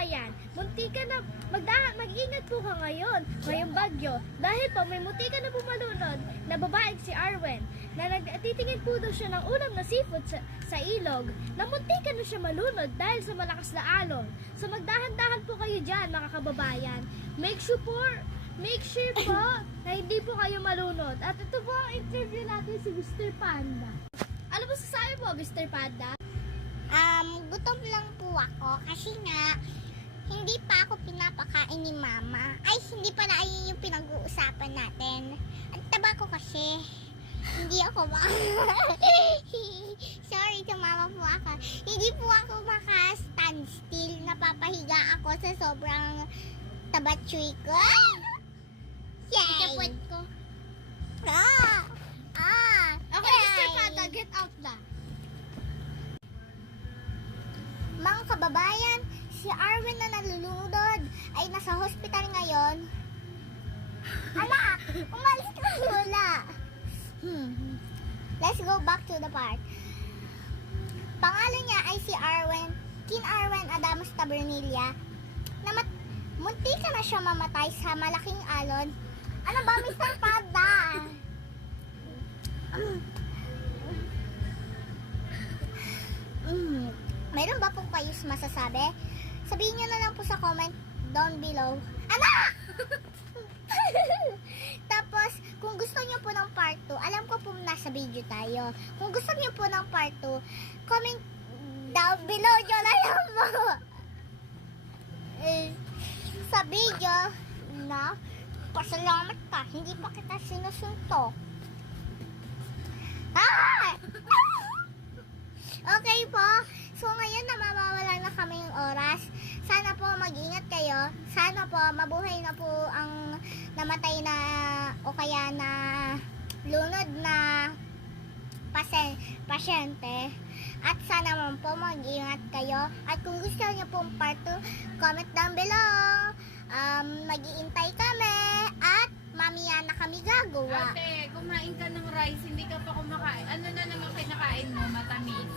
kababayan, mag-ingat po ka ngayon, ngayong bagyo. Dahil po may muntika na bumalunod na babaeng si Arwen, na nagtitingin po daw siya ng ulam na seafood sa ilog, na muntika na siya malunod dahil sa malakas na alon. So magdahan-dahan po kayo dyan, mga kababayan. Make sure po na hindi po kayo malunod. At ito po ang interview natin si Mr. Panda. Ano ba sasabi mo, Mr. Panda? Gutom lang po ako kasi nga hindi pa ako pinapakain ni mama. Ay, hindi pala ayun yung pinag-uusapan natin. Ang taba ko kasi. Hindi ako Sorry, tumama po ako. Hindi po ako maka-stand still. Napapahiga ako sa sobrang tabatsuy ko. Yay! Ikapwet ko. Okay, Yay! Mr. Panda, get out na. Mga kababayan, si Arwen na nalulunod ay nasa hospital ngayon. Ala, umalis ka muna. Let's go back to the part. Pangalan niya ay si Arwen, Kin Arwen Adamus Tabernilla. Munti ka na siya mamatay sa malaking alon. Ano ba, Mr. Panda? Mayroon ba po kayo masasabi? Sabihin nyo na lang po sa comment down below. Ano? Tapos, kung gusto nyo po ng part 2, alam ko po nasa video tayo. Kung gusto nyo po ng part 2, comment down below nyo na lang po. Sa video na pasalamat ka, hindi pa kita sinusuntok. Okay po. So ngayon na mawawala na kami yung oras. Sana po mag-ingat kayo. Sana po mabuhay na po ang namatay na o kaya na lunod na pasyente. At sana naman po mag-ingat kayo. At kung gusto niyo pong part 2, comment down below. Mag-iintay kami. At mamaya na kami gagawa. Ate, kumain ka ng rice, hindi ka pa kumakain. Ano na naman kinakain mo? Matamis.